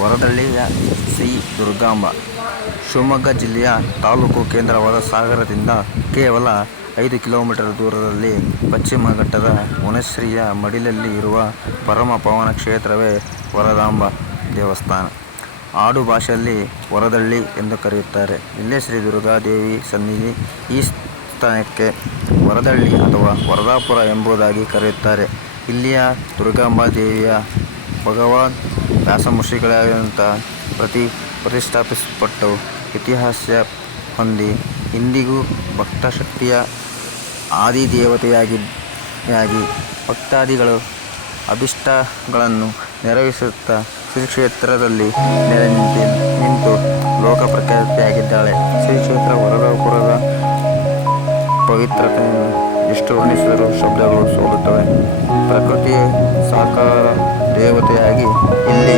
ವರದಳ್ಳಿಯ ಶ್ರೀ ದುರ್ಗಾಂಬ ಶಿವಮೊಗ್ಗ ಜಿಲ್ಲೆಯ ತಾಲೂಕು ಕೇಂದ್ರವಾದ ಸಾಗರದಿಂದ ಕೇವಲ 5 ಕಿಲೋಮೀಟರ್ ದೂರದಲ್ಲಿ ಪಶ್ಚಿಮ ಘಟ್ಟದ ವನಶ್ರೀಯ ಮಡಿಲಲ್ಲಿ ಇರುವ ಪರಮ ಪಾವನ ಕ್ಷೇತ್ರವೇ ವರದಾಂಬ ದೇವಸ್ಥಾನ. ಆಡು ಭಾಷೆಯಲ್ಲಿ ವರದಳ್ಳಿ ಎಂದು ಕರೆಯುತ್ತಾರೆ. ಇಲ್ಲೇ ಶ್ರೀ ದುರ್ಗಾದೇವಿ ಸನ್ನಿಧಿ. ಈ ಸ್ಥಳಕ್ಕೆ ವರದಳ್ಳಿ ಅಥವಾ ವರದಾಪುರ ಎಂಬುದಾಗಿ ಕರೆಯುತ್ತಾರೆ. ಇಲ್ಲಿಯ ದುರ್ಗಾಂಬಾ ದೇವಿಯ ಭಗವಾನ್ ವ್ಯಾಸಮಹರ್ಷಿಗಳಿಂದ ಪ್ರತಿಷ್ಠಾಪಿಸಲ್ಪಟ್ಟು ಇತಿಹಾಸ ಹೊಂದಿ ಇಂದಿಗೂ ಭಕ್ತಶಕ್ತಿಯ ಆದಿದೇವತೆಯಾಗಿ ಭಕ್ತಾದಿಗಳ ಅಭಿಷ್ಟಗಳನ್ನು ನೆರವೇರಿಸುತ್ತಾ ಶ್ರೀ ಕ್ಷೇತ್ರದಲ್ಲಿ ನೆಲೆ ನಿಂತು ಲೋಕ ಪ್ರಖ್ಯಾತಿಯಾಗಿದ್ದಾಳೆ. ಶ್ರೀ ಕ್ಷೇತ್ರ ವರದಾಪುರದ ಪವಿತ್ರತೆಯನ್ನು ಎಷ್ಟು ವರ್ಣಿಸಿದರೂ ಶಬ್ದಗಳು ಸೋಲುತ್ತವೆ. ಪ್ರಕೃತಿಯ ಸಾಕಾರ ದೇವತೆಯಾಗಿ ಇಲ್ಲಿ